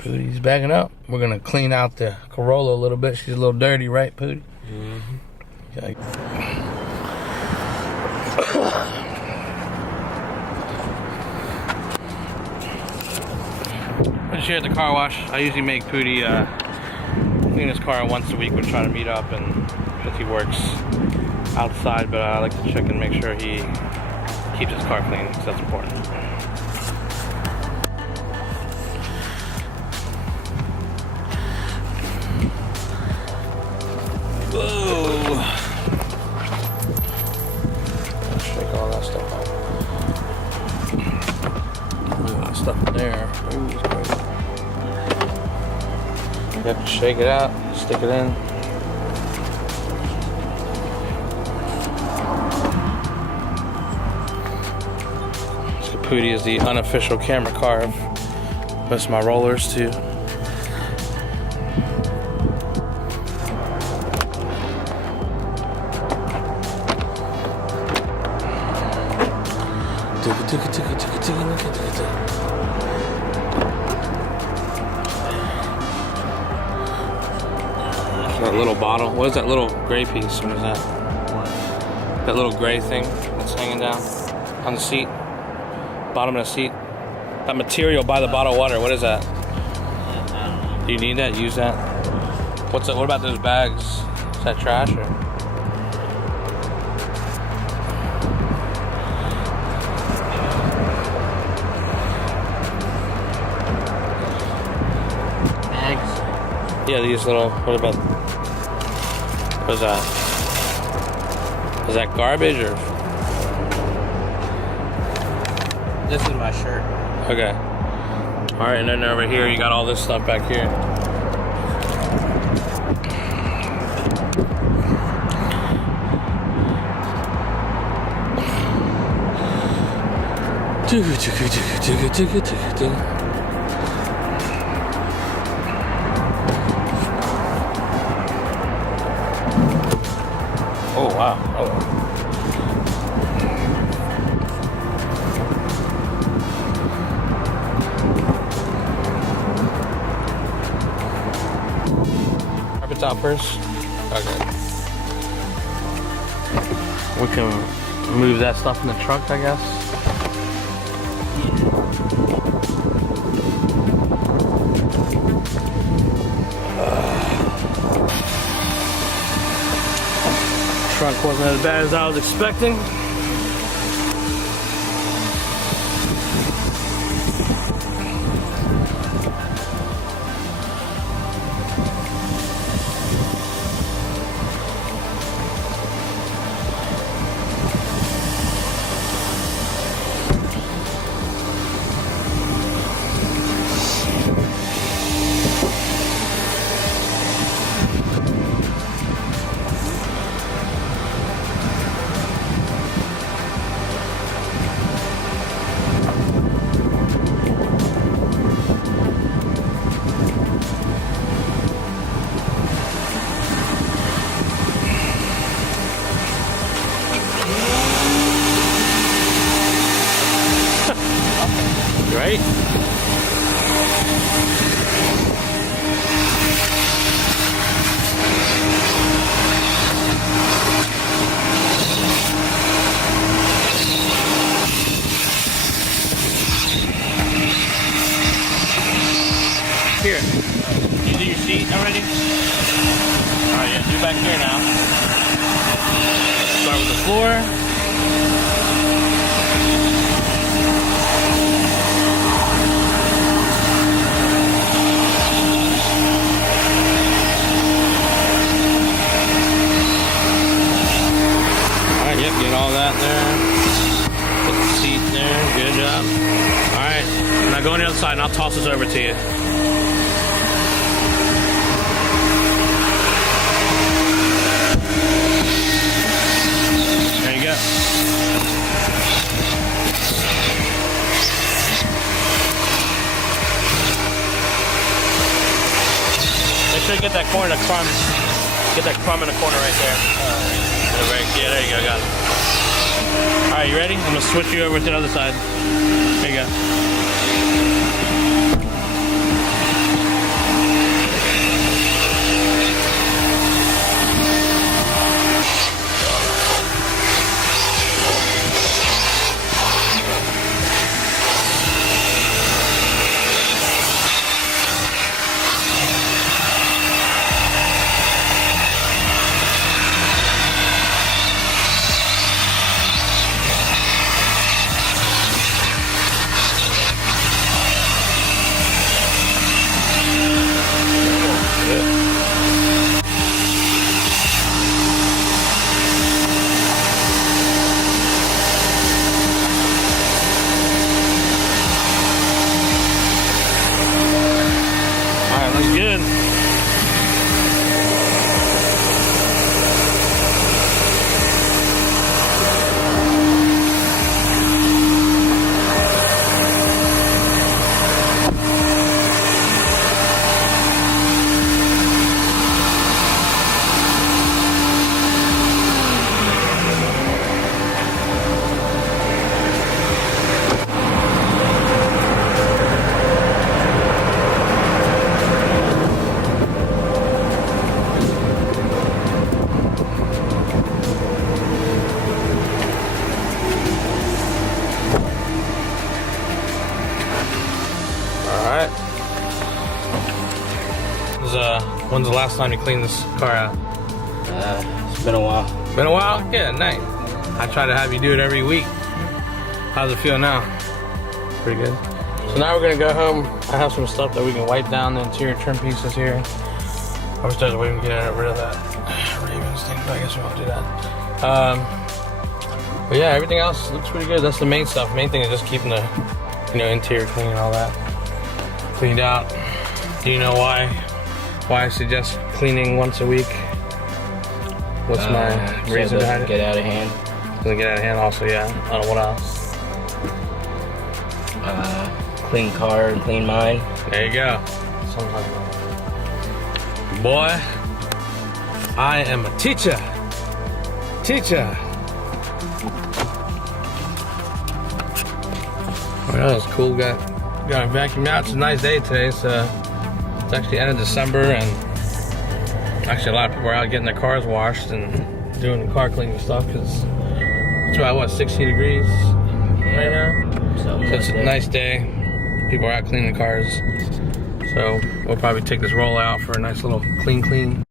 Pootie's backing up. We're gonna clean out the Corolla a little bit. She's a little dirty, right, Pootie? Mm-hmm. Okay. I'm just here at the car wash. I usually make Pootie clean his car once a week. We're trying to meet up, and because he works outside, but I like to check and make sure he keeps his car clean because that's important. Whoa! Shake all that stuff out. Look at that stuff in there. Ooh, it's great. You have to shake it out, stick it in. So Pootie is the unofficial camera car of most of my rollers too. That little bottle. What is that little gray piece? What is that? That little gray thing that's hanging down on the seat, bottom of the seat. That material by the bottle of water. What is that? Do you need that? Use that. What's that? What about those bags? Is that trash or? Yeah, these little, what about, what is that? Is that garbage or? This is my shirt. Okay. All right, and then over here, you got all this stuff back here. Oh, wow. Oh. Carpet's out first? Okay. We can move that stuff in the trunk, I guess. Trunk wasn't as bad as I was expecting. Right? Here. You do your seat already? Alright, yeah, do back here now. Start with the floor. Yep, get all that there. Put the seat there. Good job. Alright. Now go on the other side and I'll toss this over to you. There you go. Make sure you get that corner, the crumb. Get that crumb in the corner right there. Yeah, there you go, got it. Alright, you ready? I'm gonna switch you over to the other side. There you go. good. Alright. When's the last time you cleaned this car out? It's been a while. Been a while? Yeah, nice. I try to have you do it every week. How's it feel now? Pretty good. So now we're gonna go home. I have some stuff that we can wipe down the interior trim pieces here. I wish there's a way we can get rid of that Ravens thing, but I guess we won't do that. But yeah, everything else looks pretty good. That's the main stuff. Main thing is just keeping the interior clean and all that cleaned out. Do you know why I suggest cleaning once a week? What's my reason behind it? Get out of hand. Doesn't get out of hand. Also, yeah. I don't know what else. Clean car and clean mind. There you go. Sometimes. Boy, I am a teacher. Teacher. Oh, that was cool. Got a vacuum out. It's a nice day today. So it's actually end of December, and actually a lot of people are out getting their cars washed and doing the car cleaning stuff because it's about what 60 degrees right now. So it's a nice day. People are out cleaning the cars. So we'll probably take this roll out for a nice little clean.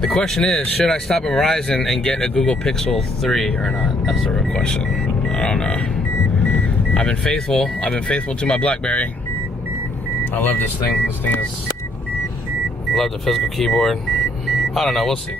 The question is, should I stop at Verizon and get a Google Pixel 3 or not? That's the real question. I don't know. I've been faithful to my BlackBerry. I love this thing. I love the physical keyboard. I don't know, we'll see.